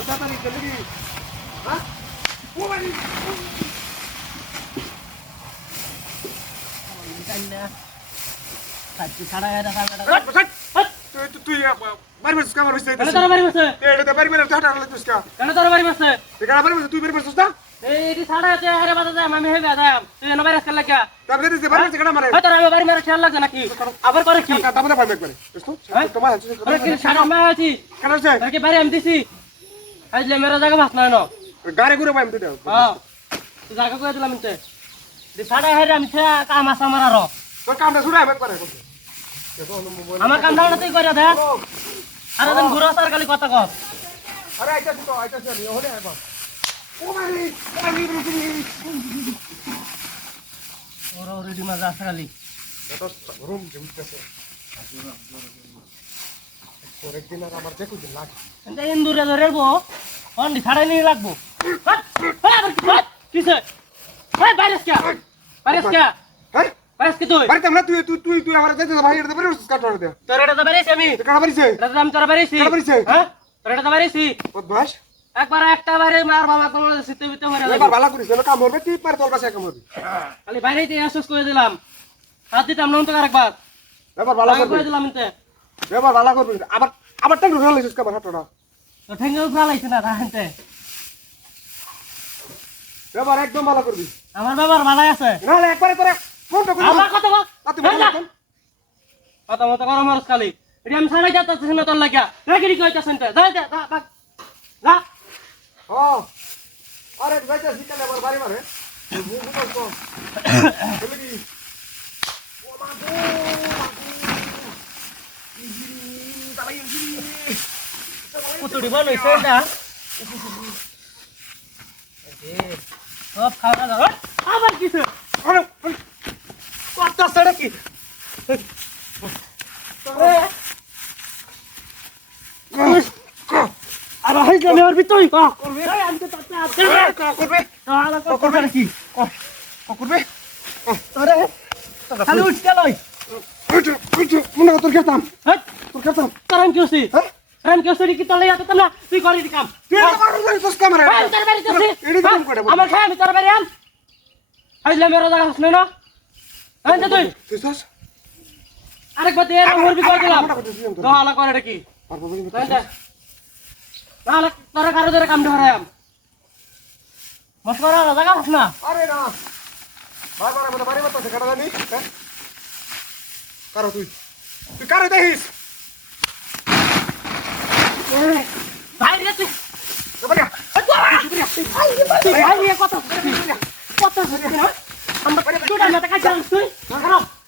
তাড়াতাড়ি চলে কি হ্যাঁ ও ভাই সাচ্চি ছাড়া এটা সামনে তুই বাড়ি বসে কামার হইছে কেন তোর বাড়ি বসে এটা তো বাড়ি বসে হাঁটা হাঁটা লাগছিস কা কেন তোর বাড়ি বসে এখানে বাড়ি বসে তুই বাড়ি বসছিস না এইটি ছাড়া আছে আরে বাজা যায় আমি হেবে যাম তুই এনে বাইরে আসলে লাগা তারপরে দিতে বাড়ি বসে কেন মারে হয়তো আমি বাড়ি মারা খেয়াল লাগছে নাকি আবার করে কি দামনা পাবে একবারে বুঝছো তোমার আছে আরে কি ছাড়া মা আছি কেন আছে নাকি বাড়ি আমি দিছি আইলে মেরা জায়গা ভাত না না গাড়ি ঘুরে পাইম দিতে হ্যাঁ তুই জায়গা কই দিলাম ইনতে দি ছাড়া হেরে আমি ছে কাম আসা মারার তোর কামটা শুনে আমি একবারে করতে আমার কামটা না তুই কইরা দে আরে দিন ঘুরে আসার খালি কথা কর আরে আইতা তো আইতা সরি ওরে আইবা ও ভাই আমি ওরা অলরেডি মাঝে আসা খালি এটা রুম জমতেছে পরের আর আমার দেখো দিন লাগে এতে ইন্দুরে ধরেবো অন্ডি ছাড়াই নিয়ে লাগবো কিসে বাইরেস কে হ্যাঁ বাইরেস কি তুই বাড়িতে আমরা তুই আমার দেখতে ভাই এটা বাড়ি বসে কাট দে তোর এটা তো বাইরেছি আমি কাটা বাড়িছে এটা আমি তোর বাইরেছি কাটা বাড়িছে হ্যাঁ তোর এটা তো বাইরেছি বদমাশ একবার একটা বাইরে মার বাবা কোন সিতে বিতে মারা এবার ভালো করিস না কাম হবে কি পারে তোর কাছে কাম হবে খালি বাইরেতে এসএস করে দিলাম হাত দিতাম না তো আরেকবার এবার ভালো করে করবি দিলাম এতে এবার ভালো করবি আবার টাঙ্গু ঢাল লিছিস কাবার হাতটা তো ঠেঙ্গে উপরা লাইছে না রাহতে এবার একদম ভালো করবি আমার বাবার ভালো আছে নালে একবারে করে ফোনটা করে আমার কথা বল তুই ভালো কর কথা মত করো মারস খালি এটি আমি ছাড়াই যাচ্ছি না তোর লাগিয়া রেগি কইতাছেন তো যা যা যা ও আরে ভাইটা শিকালে আবার বাড়ি মারে মুখ মুখ তো বলে কি ও মাগো কুতুড়ি বানাইছে এটা সব খাওয়া দাওয়া আবার কিছু আরে কত সড়ক কি আর হাই জানি আর ভিতরে কা করবে আমি তো তাতে আছে করবে তাহলে করবে কি করবে আরে খালি উঠ গেল মনে তোর খেতাম হ্যাঁ তোর খেতাম কারণ কি হইছে হ্যাঁ কারণ কি হইছে কি তোলে এত না তুই করি দি কাম তুই আমার বাড়ি তোর ক্যামেরা আমি তোর বাড়ি যাচ্ছি এডি কাম করে আমার খাই আমি তোর বাড়ি আম আইলে মেরা জায়গা আসলে না আনতে তুই তুই সস আরেকবার দিয়ে আমার বি করে দিলাম দহালা করে এটা কি পারবো বলি নাহলে তোরা কারো ধরে কাম ধরায়াম মশকরা জায়গা আস না আরে না বারবার আমাদের বাড়ি বাতাসে কাটা জানি হ্যাঁ কারো তুই কারো দেখিস ভাই রে তুই বাড়ি ভাই রে কত কত আমরা দুটা না টাকা চাল তুই খারাপ